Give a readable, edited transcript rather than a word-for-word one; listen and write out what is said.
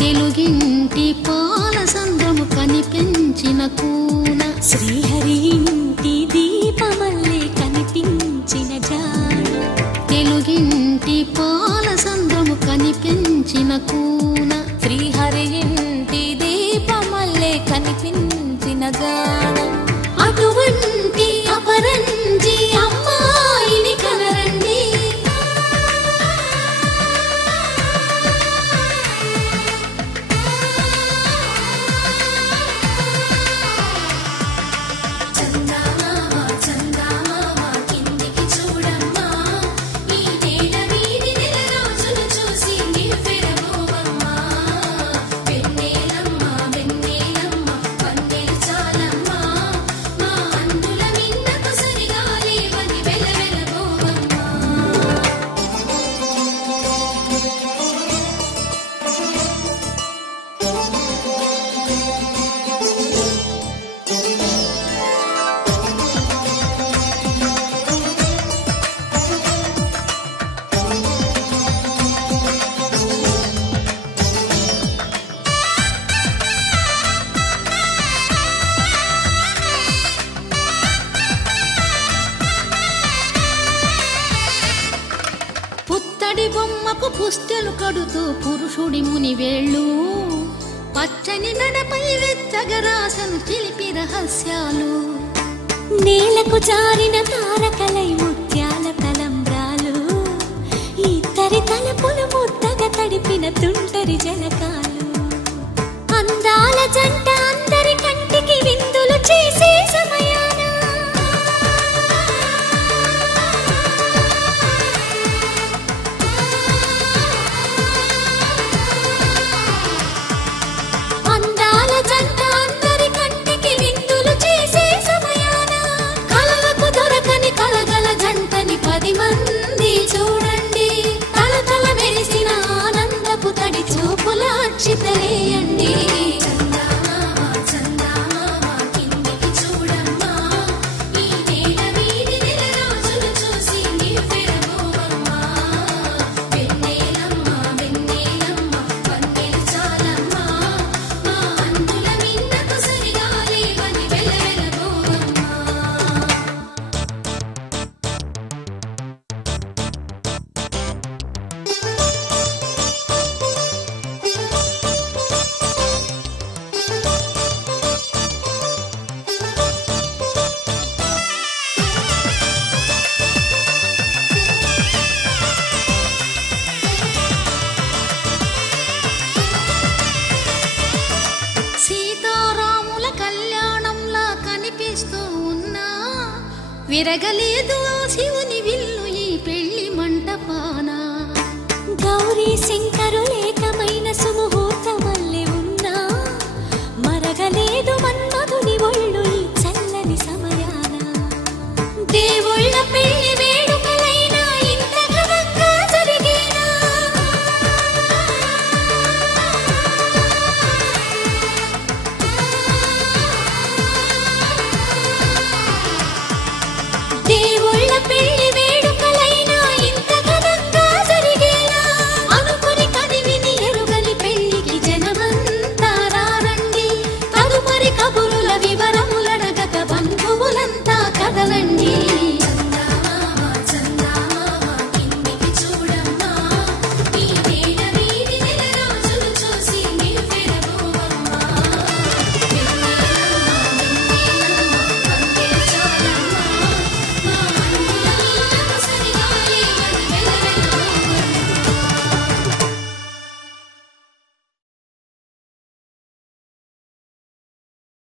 తెలుగింటి పాలసంద్రము కనిపించిన కూన శ్రీహరి ఇంటి దీపమల్లే కనిపించిన జాడ తెలుగింటి పాలసంద్రము కనిపించిన కూన శ్రీహరి ఇంటి దీపమల్లే కనిపించిన జాడ అటువంటి అపరంజి అమ్మాయిని కనరండి పుత్తడి బొమ్మకు పుస్తెలు కడుతూ పురుషుడి ముని వేళ్ళు పచ్చని నడపై వెచ్చగరాసను చిలిపి రహస్యాలు నేలకు జారిన తారకలై ముత్యాల తలంబ్రాలు ఇద్దరి తలపులు ముద్దగా తడిపిన తుంటరి జలకాలు అందాల జంట అందరి కంటికి విందులు చేసే సమయాన అందాల జంట అందరి కంటికి విందులు చేసే సమయాన కలలకు దొరకని కలగల జంటని 10 మంది చూడండి తలతల మెరిసిన ఆనందపు తడి చూపుల అక్షితలేయండి సీతారాముల కళ్యాణంలా కనిపిస్తూ ఉన్నా విరగలేదు ఆ శివుని విల్లు ఈ పెళ్లి మంటపాన గౌరీ శంకరులేకమైన సుముహూర్తమల్లె ఉన్నా మరగలేదు మన్మధుని ఒళ్ళు ఈ చల్లని సమయాన దేవుళ్ళ పెళ్లి